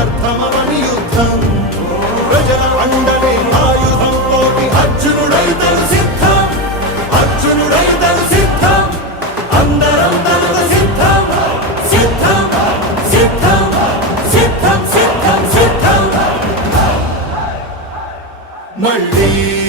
సార్థమవని యుద్ధం. ప్రజల అండనే ఆయుధం. కోటి అర్జునుడై తను సిద్ధం. అర్జునుడై తను సిద్ధం. అందరం తనక సిద్ధం. సిద్ధం. సిద్ధం. సిద్ధం. సిద్ధం. సిద్ధం. మళ్ళీ